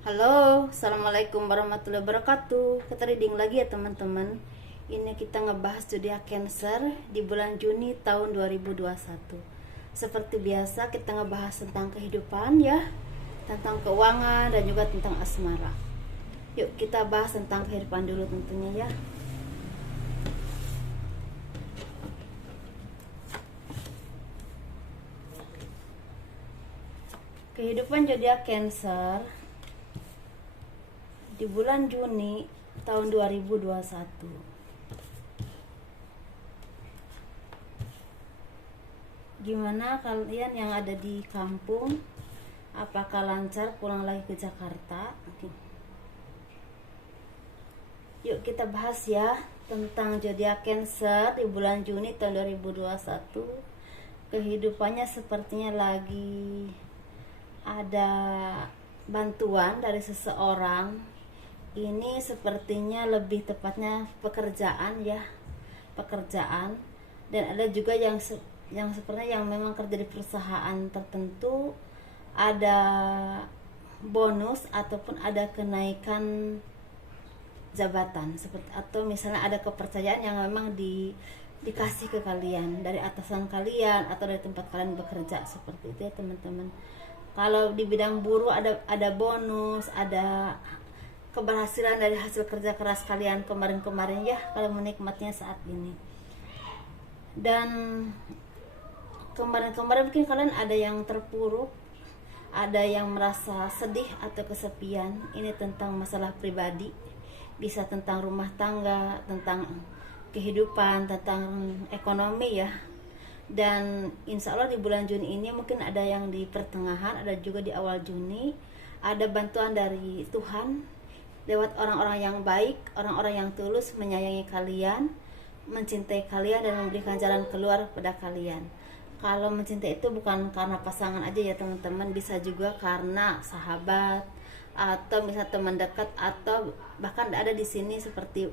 Halo, assalamualaikum warahmatullahi wabarakatuh. Kita reading lagi ya teman-teman. Ini kita ngebahas zodiak Cancer di bulan Juni tahun 2021. Seperti biasa kita ngebahas tentang kehidupan ya, tentang keuangan dan juga tentang asmara. Yuk kita bahas tentang kehidupan dulu tentunya ya. Kehidupan zodiak Cancer di bulan Juni tahun 2021. Gimana kalian yang ada di kampung? Apakah lancar pulang lagi ke Jakarta? Yuk kita bahas ya tentang zodiak Cancer di bulan Juni tahun 2021. Kehidupannya sepertinya lagi ada bantuan dari seseorang. Ini sepertinya lebih tepatnya pekerjaan ya, pekerjaan. Dan ada juga yang sepertinya yang memang kerja di perusahaan tertentu, ada bonus ataupun ada kenaikan jabatan seperti, atau misalnya ada kepercayaan yang memang dikasih ke kalian dari atasan kalian atau dari tempat kalian bekerja, seperti itu ya teman-teman. Kalau di bidang buruh ada bonus, ada keberhasilan dari hasil kerja keras kalian kemarin-kemarin ya, kalau menikmatinya saat ini. Dan kemarin-kemarin mungkin kalian ada yang terpuruk, ada yang merasa sedih atau kesepian. Ini tentang masalah pribadi, bisa tentang rumah tangga, tentang kehidupan, tentang ekonomi ya. Dan insya Allah di bulan Juni ini mungkin ada yang di pertengahan, ada juga di awal Juni, ada bantuan dari Tuhan lewat orang-orang yang baik, orang-orang yang tulus menyayangi kalian, mencintai kalian dan memberikan jalan keluar pada kalian. Kalau mencintai itu bukan karena pasangan aja ya teman-teman, bisa juga karena sahabat atau misalnya teman dekat, atau bahkan ada di sini seperti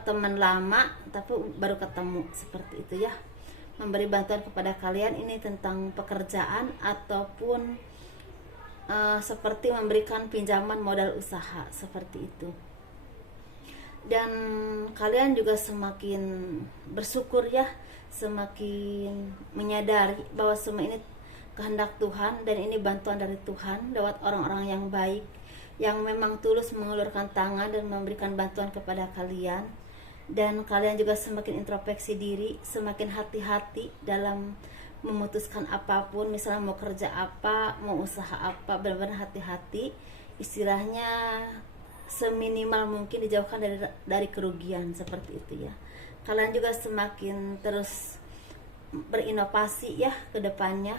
teman lama tapi baru ketemu, seperti itu ya. Memberi bantuan kepada kalian ini tentang pekerjaan ataupun seperti memberikan pinjaman modal usaha, seperti itu. Dan kalian juga semakin bersyukur ya, semakin menyadari bahwa semua ini kehendak Tuhan dan ini bantuan dari Tuhan lewat orang-orang yang baik yang memang tulus mengulurkan tangan dan memberikan bantuan kepada kalian. Dan kalian juga semakin introspeksi diri, semakin hati-hati dalam memutuskan apapun, misalnya mau kerja apa, mau usaha apa, benar-benar hati-hati, istilahnya seminimal mungkin dijauhkan dari kerugian, seperti itu ya. Kalian juga semakin terus berinovasi ya ke depannya,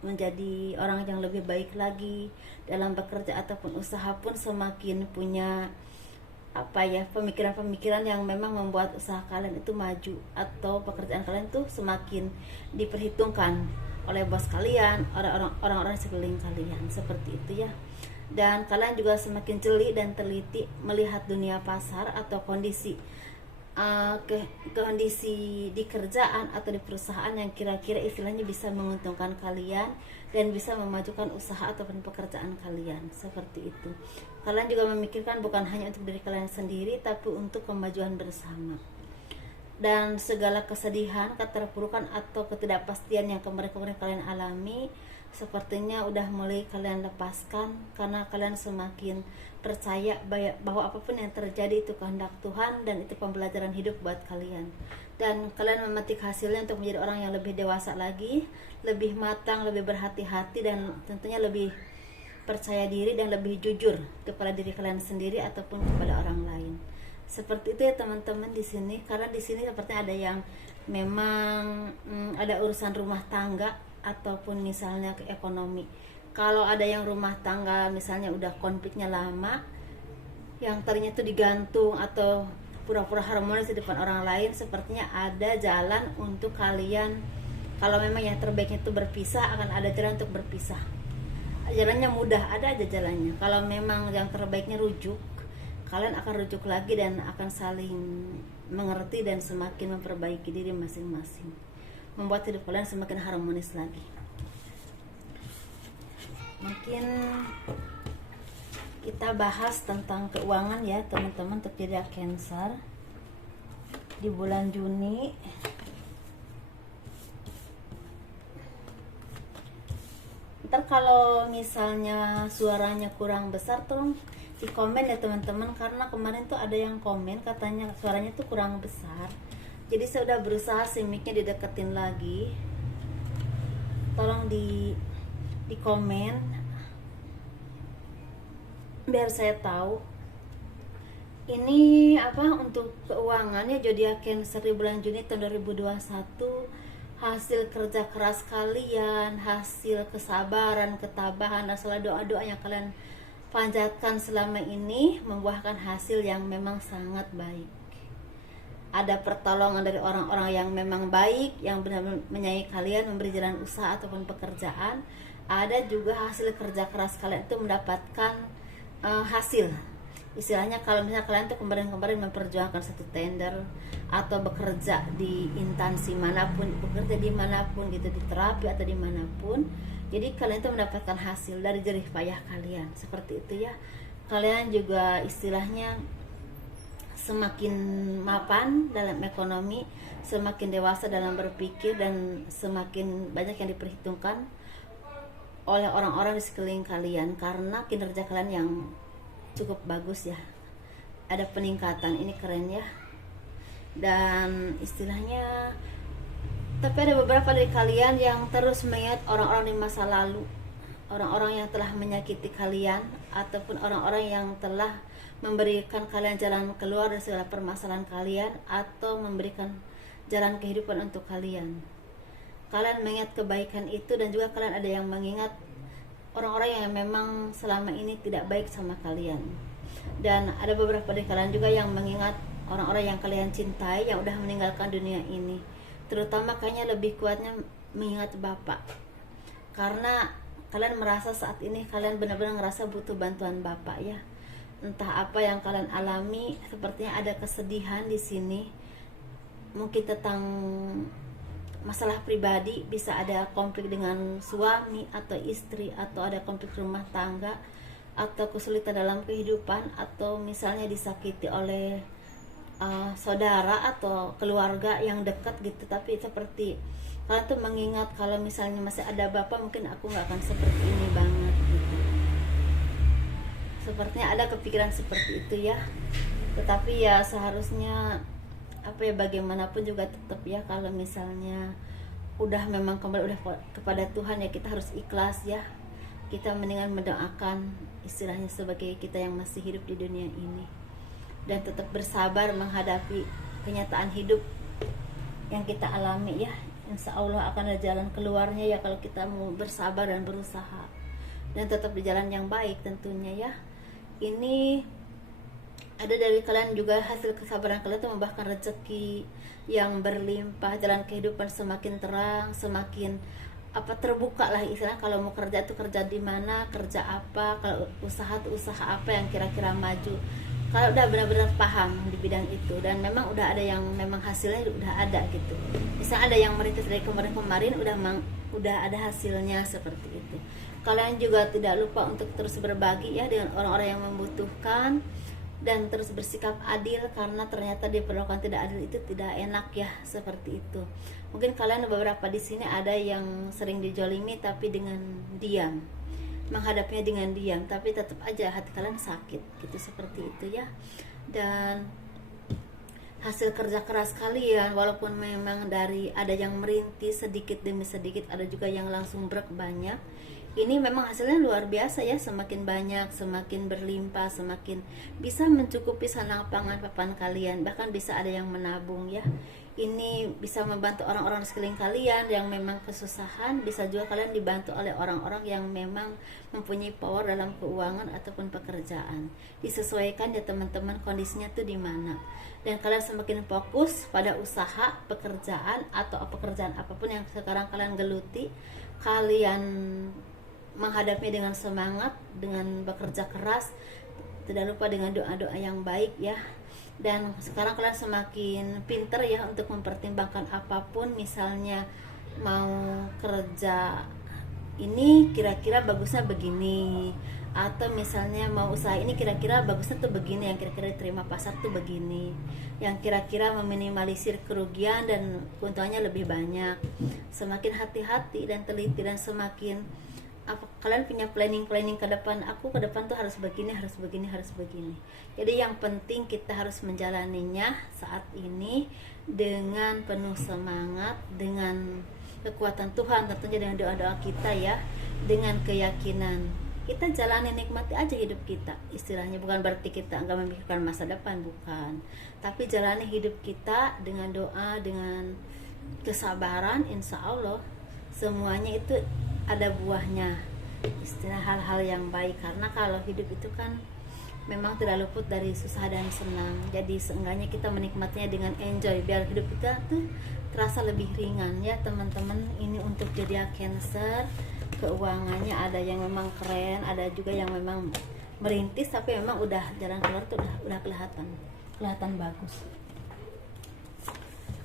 menjadi orang yang lebih baik lagi dalam bekerja ataupun usaha pun semakin punya pemikiran-pemikiran yang memang membuat usaha kalian itu maju atau pekerjaan kalian tuh semakin diperhitungkan oleh bos kalian, orang-orang sekeliling kalian, seperti itu ya. Dan kalian juga semakin jeli dan teliti melihat dunia pasar atau kondisi kondisi di kerjaan atau di perusahaan yang kira-kira istilahnya bisa menguntungkan kalian dan bisa memajukan usaha ataupun pekerjaan kalian, seperti itu. Kalian juga memikirkan bukan hanya untuk diri kalian sendiri tapi untuk kemajuan bersama. Dan segala kesedihan, keterpurukan atau ketidakpastian yang kemarin-kemarin kalian alami sepertinya udah mulai kalian lepaskan, karena kalian semakin percaya bahwa apapun yang terjadi itu kehendak Tuhan dan itu pembelajaran hidup buat kalian. Dan kalian memetik hasilnya untuk menjadi orang yang lebih dewasa lagi, lebih matang, lebih berhati-hati, dan tentunya lebih percaya diri dan lebih jujur kepada diri kalian sendiri ataupun kepada orang lain. Seperti itu ya teman-teman di sini. Karena di sini sepertinya ada yang memang ada urusan rumah tangga ataupun misalnya ke ekonomi. Kalau ada yang rumah tangga misalnya udah konfliknya lama, yang tadinya itu digantung atau pura-pura harmonis di depan orang lain, sepertinya ada jalan untuk kalian. Kalau memang yang terbaiknya itu berpisah, akan ada jalan untuk berpisah. Jalannya mudah, ada aja jalannya. Kalau memang yang terbaiknya rujuk, kalian akan rujuk lagi dan akan saling mengerti dan semakin memperbaiki diri masing-masing, membuat hidup kalian semakin harmonis lagi. Mungkin Kita bahas tentang keuangan ya teman-teman untuk zodiak Cancer di bulan Juni. Ntar kalau misalnya suaranya kurang besar tolong di komen ya teman-teman, karena kemarin tuh ada yang komen katanya suaranya tuh kurang besar. Jadi saya udah berusaha si mic-nya dideketin lagi. Tolong di komen biar saya tahu ini apa untuk keuangannya zodiak Cancer di bulan Juni tahun 2021. Hasil kerja keras kalian, hasil kesabaran, ketabahan, dan segala doa-doa yang kalian panjatkan selama ini membuahkan hasil yang memang sangat baik. Ada pertolongan dari orang-orang yang memang baik, yang benar-benar menyayangi kalian, memberi jalan usaha ataupun pekerjaan. Ada juga hasil kerja keras kalian itu mendapatkan hasil. Istilahnya kalau misalnya kalian tuh kemarin memperjuangkan satu tender atau bekerja di instansi manapun, bekerja di manapun gitu, di terapi atau dimanapun, jadi kalian tuh mendapatkan hasil dari jerih payah kalian, seperti itu ya. Kalian juga istilahnya semakin mapan dalam ekonomi, semakin dewasa dalam berpikir, dan semakin banyak yang diperhitungkan oleh orang-orang di sekeliling kalian karena kinerja kalian yang cukup bagus ya. Ada peningkatan, ini keren ya. Dan istilahnya, tapi ada beberapa dari kalian yang terus mengingat orang-orang di masa lalu, orang-orang yang telah menyakiti kalian, ataupun orang-orang yang telah memberikan kalian jalan keluar dari segala permasalahan kalian, atau memberikan jalan kehidupan untuk kalian. Kalian mengingat kebaikan itu, dan juga kalian ada yang mengingat orang-orang yang memang selama ini tidak baik sama kalian. Dan ada beberapa dari kalian juga yang mengingat orang-orang yang kalian cintai yang udah meninggalkan dunia ini. Terutama kayaknya lebih kuatnya mengingat Bapak, karena kalian merasa saat ini kalian benar-benar ngerasa butuh bantuan Bapak ya. Entah apa yang kalian alami, sepertinya ada kesedihan di sini. Mungkin tentang masalah pribadi, bisa ada konflik dengan suami atau istri, atau ada konflik rumah tangga, atau kesulitan dalam kehidupan, atau misalnya disakiti oleh saudara atau keluarga yang dekat gitu. Tapi seperti kalian tuh mengingat kalau misalnya masih ada Bapak, mungkin aku nggak akan seperti ini banget gitu. Sepertinya ada kepikiran seperti itu ya. Tetapi ya seharusnya apa ya, bagaimanapun juga tetap ya, kalau misalnya udah memang kembali udah kepada Tuhan ya, kita harus ikhlas ya. Kita mendingan mendoakan istilahnya sebagai kita yang masih hidup di dunia ini, dan tetap bersabar menghadapi kenyataan hidup yang kita alami ya. Insya Allah akan ada jalan keluarnya ya, kalau kita mau bersabar dan berusaha, dan tetap di jalan yang baik tentunya ya. Ini ada dari kalian juga hasil kesabaran kalian itu membuahkan rezeki yang berlimpah, jalan kehidupan semakin terang, semakin apa, terbuka lah istilahnya. Kalau mau kerja itu kerja di mana, kerja apa, kalau usaha itu usaha apa yang kira-kira maju. Kalau udah benar-benar paham di bidang itu, dan memang udah ada yang memang hasilnya udah ada gitu. Misalnya ada yang merintis dari kemarin-kemarin udah ada hasilnya seperti itu. Kalian juga tidak lupa untuk terus berbagi ya dengan orang-orang yang membutuhkan, dan terus bersikap adil, karena ternyata diperlakukan tidak adil itu tidak enak ya, seperti itu. Mungkin kalian beberapa di sini ada yang sering dijolimi tapi dengan diam, menghadapinya dengan diam, tapi tetap aja hati kalian sakit gitu, seperti itu ya. Dan hasil kerja keras kalian, walaupun memang dari ada yang merintis sedikit demi sedikit, ada juga yang langsung brek banyak. Ini memang hasilnya luar biasa ya, semakin banyak, semakin berlimpah, semakin bisa mencukupi sandang pangan papan kalian, bahkan bisa ada yang menabung ya. Ini bisa membantu orang-orang di sekeliling kalian yang memang kesusahan, bisa juga kalian dibantu oleh orang-orang yang memang mempunyai power dalam keuangan ataupun pekerjaan. Disesuaikan ya teman-teman kondisinya tuh di mana. Dan kalian semakin fokus pada usaha, pekerjaan, atau pekerjaan apapun yang sekarang kalian geluti, kalian menghadapinya dengan semangat, dengan bekerja keras, tidak lupa dengan doa-doa yang baik ya. Dan sekarang kalian semakin pinter ya untuk mempertimbangkan apapun, misalnya mau kerja ini kira-kira bagusnya begini, atau misalnya mau usaha ini kira-kira bagusnya tuh begini, yang kira-kira diterima pasar tuh begini, yang kira-kira meminimalisir kerugian dan keuntungannya lebih banyak. Semakin hati-hati dan teliti dan semakin kalian punya planning ke depan, aku ke depan tuh harus begini, harus begini, harus begini. Jadi yang penting kita harus menjalaninya saat ini dengan penuh semangat, dengan kekuatan Tuhan, tentunya dengan doa-doa kita ya, dengan keyakinan. Kita jalani, nikmati aja hidup kita, istilahnya. Bukan berarti kita nggak memikirkan masa depan, bukan, tapi jalani hidup kita dengan doa, dengan kesabaran. Insya Allah semuanya itu ada buahnya, istilah hal-hal yang baik. Karena kalau hidup itu kan memang tidak luput dari susah dan senang. Jadi seenggaknya kita menikmatinya dengan enjoy, biar hidup kita tuh terasa lebih ringan ya teman-teman. Ini untuk zodiak Cancer, keuangannya ada yang memang keren, ada juga yang memang merintis, tapi memang udah jalan keluar tuh udah kelihatan bagus.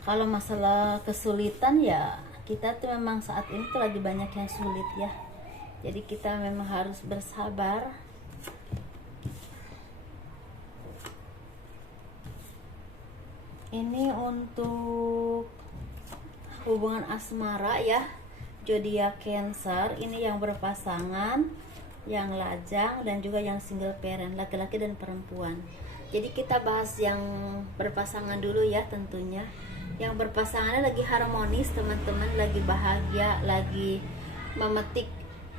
Kalau masalah kesulitan ya, kita tuh memang saat ini tuh lagi banyak yang sulit ya. Jadi kita memang harus bersabar. Ini untuk hubungan asmara ya, zodiak Cancer. Ini yang berpasangan, yang lajang, dan juga yang single parent, laki-laki dan perempuan. Jadi kita bahas yang berpasangan dulu ya tentunya. Yang berpasangannya lagi harmonis teman-teman, lagi bahagia, lagi memetik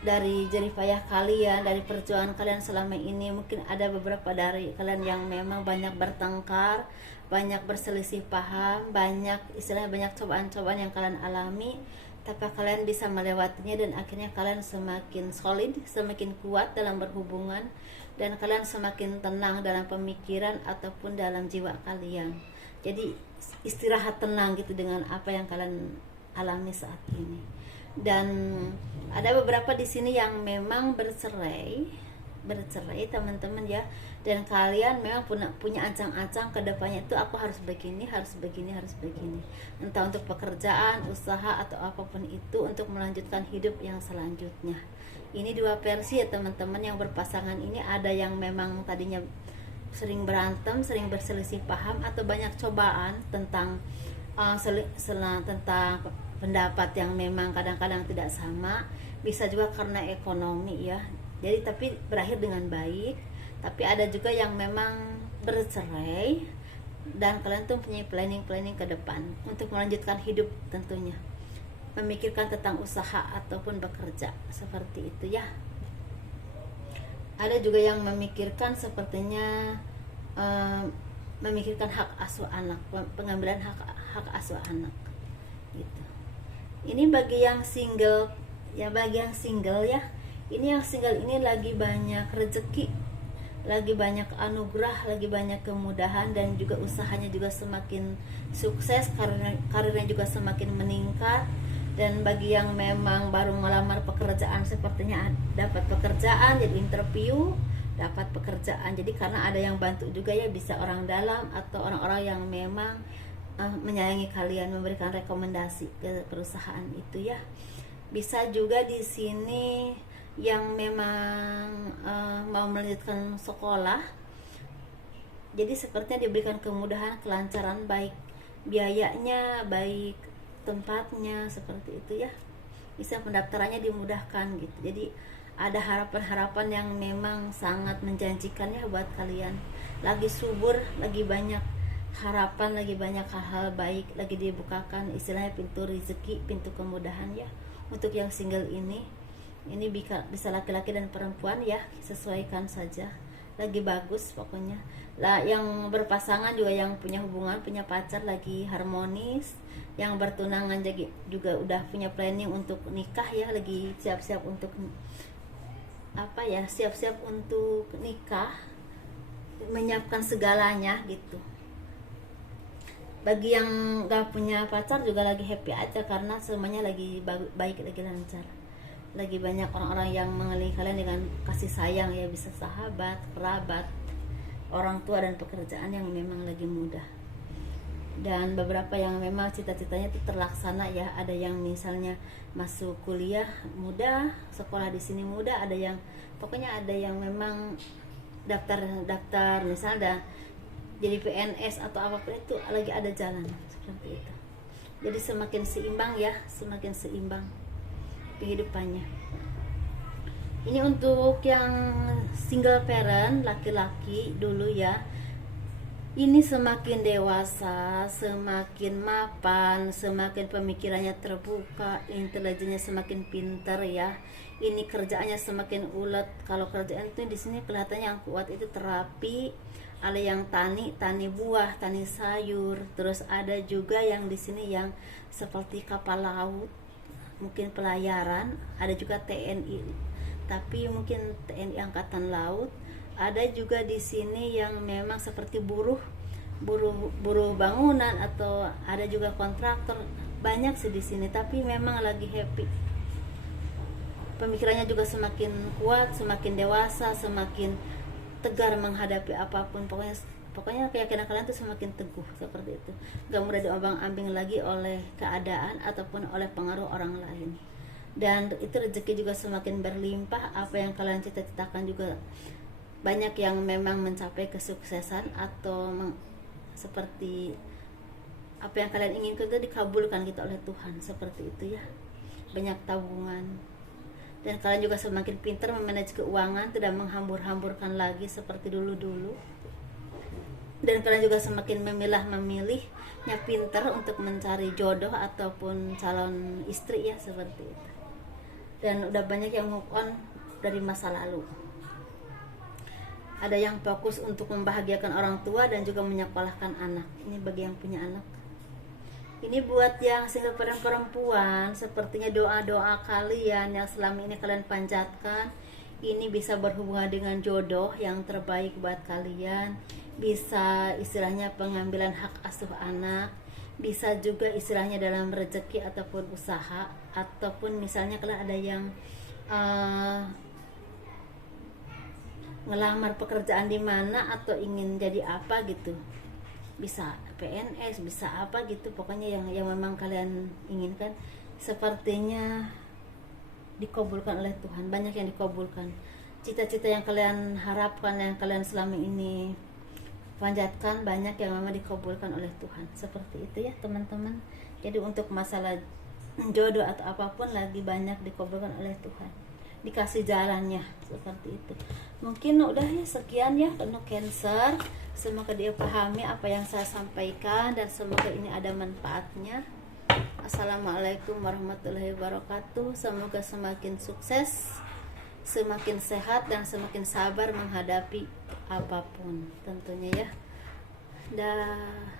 dari jerih payah kalian, dari perjuangan kalian selama ini. Mungkin ada beberapa dari kalian yang memang banyak bertengkar, banyak berselisih paham, banyak istilahnya banyak cobaan-cobaan yang kalian alami, tapi kalian bisa melewatinya dan akhirnya kalian semakin solid, semakin kuat dalam berhubungan, dan kalian semakin tenang dalam pemikiran ataupun dalam jiwa kalian. Jadi istirahat tenang gitu dengan apa yang kalian alami saat ini. Dan ada beberapa di sini yang memang bercerai teman-teman ya, dan kalian memang punya ancang-ancang ke depannya itu, aku harus begini, harus begini, harus begini, entah untuk pekerjaan, usaha, atau apapun itu untuk melanjutkan hidup yang selanjutnya. Ini dua versi ya teman-teman. Yang berpasangan ini ada yang memang tadinya sering berantem, sering berselisih paham, atau banyak cobaan tentang tentang pendapat yang memang kadang-kadang tidak sama. Bisa juga karena ekonomi ya. Jadi tapi berakhir dengan baik. Tapi ada juga yang memang bercerai dan kalian tuh punya planning ke depan untuk melanjutkan hidup tentunya, memikirkan tentang usaha ataupun bekerja, seperti itu ya. Ada juga yang memikirkan sepertinya memikirkan hak asuh anak, pengambilan hak asuh anak gitu. Ini bagi yang single ya, ini yang single ini lagi banyak rezeki, lagi banyak anugerah, lagi banyak kemudahan, dan juga usahanya juga semakin sukses, karirnya juga semakin meningkat. Dan bagi yang memang baru melamar pekerjaan, sepertinya dapat pekerjaan, jadi interview dapat pekerjaan. Jadi karena ada yang bantu juga ya, bisa orang dalam atau orang-orang yang memang menyayangi kalian, memberikan rekomendasi ke perusahaan itu ya. Bisa juga di sini yang memang mau melanjutkan sekolah, jadi sepertinya diberikan kemudahan, kelancaran, baik biayanya, baik tempatnya, seperti itu ya. Bisa pendaftarannya dimudahkan gitu. Jadi ada harapan-harapan yang memang sangat menjanjikan ya buat kalian. Lagi subur, lagi banyak harapan, lagi banyak hal-hal baik lagi dibukakan, istilahnya pintu rezeki, pintu kemudahan ya. Untuk yang single ini bisa laki-laki dan perempuan ya, sesuaikan saja, lagi bagus pokoknya lah. Yang berpasangan juga, yang punya hubungan, punya pacar, lagi harmonis. Yang bertunangan juga udah punya planning untuk nikah ya, lagi siap-siap untuk siap-siap untuk nikah, menyiapkan segalanya gitu. Bagi yang gak punya pacar juga lagi happy aja, karena semuanya lagi baik, lagi lancar. Lagi banyak orang-orang yang mengelilingi kalian dengan kasih sayang ya, bisa sahabat, kerabat, orang tua, dan pekerjaan yang memang lagi mudah. Dan beberapa yang memang cita-citanya itu terlaksana ya, ada yang misalnya masuk kuliah mudah, sekolah di sini mudah, ada yang pokoknya ada yang memang daftar misalnya jadi PNS atau apapun itu lagi ada jalan seperti itu. Jadi semakin seimbang ya, semakin seimbang kehidupannya. Ini untuk yang single parent laki-laki dulu ya. Ini semakin dewasa, semakin mapan, semakin pemikirannya terbuka, intelijennya semakin pintar ya. Ini kerjaannya semakin ulet. Kalau kerjaan itu di sini kelihatannya yang kuat itu terapi, ada yang tani buah, tani sayur, terus ada juga yang di sini yang seperti kapal laut, mungkin pelayaran, ada juga TNI, tapi mungkin TNI Angkatan Laut. Ada juga di sini yang memang seperti buruh bangunan, atau ada juga kontraktor. Banyak sih di sini, tapi memang lagi happy. Pemikirannya juga semakin kuat, semakin dewasa, semakin tegar menghadapi apapun. Pokoknya keyakinan kalian tuh semakin teguh seperti itu. Gak mudah diombang-ambing lagi oleh keadaan ataupun oleh pengaruh orang lain. Dan itu rezeki juga semakin berlimpah. Apa yang kalian cita-citakan juga banyak yang memang mencapai kesuksesan, atau seperti apa yang kalian inginkan itu dikabulkan gitu oleh Tuhan, seperti itu ya. Banyak tabungan, dan kalian juga semakin pintar memanage keuangan, tidak menghambur-hamburkan lagi seperti dulu-dulu. Dan kalian juga semakin memilihnya pintar untuk mencari jodoh ataupun calon istri ya, seperti itu. Dan udah banyak yang move on dari masa lalu. Ada yang fokus untuk membahagiakan orang tua dan juga menyekolahkan anak. Ini bagi yang punya anak. Ini buat yang single parent perempuan, sepertinya doa-doa kalian yang selama ini kalian panjatkan, ini bisa berhubungan dengan jodoh yang terbaik buat kalian. Bisa istilahnya pengambilan hak asuh anak, bisa juga istilahnya dalam rezeki ataupun usaha, ataupun misalnya kalian ada yang ngelamar pekerjaan di mana atau ingin jadi apa gitu, bisa PNS, bisa apa gitu, pokoknya yang memang kalian inginkan, sepertinya dikabulkan oleh Tuhan. Banyak yang dikabulkan, cita-cita yang kalian harapkan, yang kalian selama ini panjatkan, banyak yang memang dikabulkan oleh Tuhan, seperti itu ya teman-teman. Jadi untuk masalah jodoh atau apapun lagi banyak dikabulkan oleh Tuhan, dikasih jalannya, seperti itu. Mungkin udah ya, sekian ya untuk Cancer. Semoga dia pahami apa yang saya sampaikan, dan semoga ini ada manfaatnya. Assalamualaikum warahmatullahi wabarakatuh. Semoga semakin sukses, semakin sehat, dan semakin sabar menghadapi apapun tentunya ya. Dah.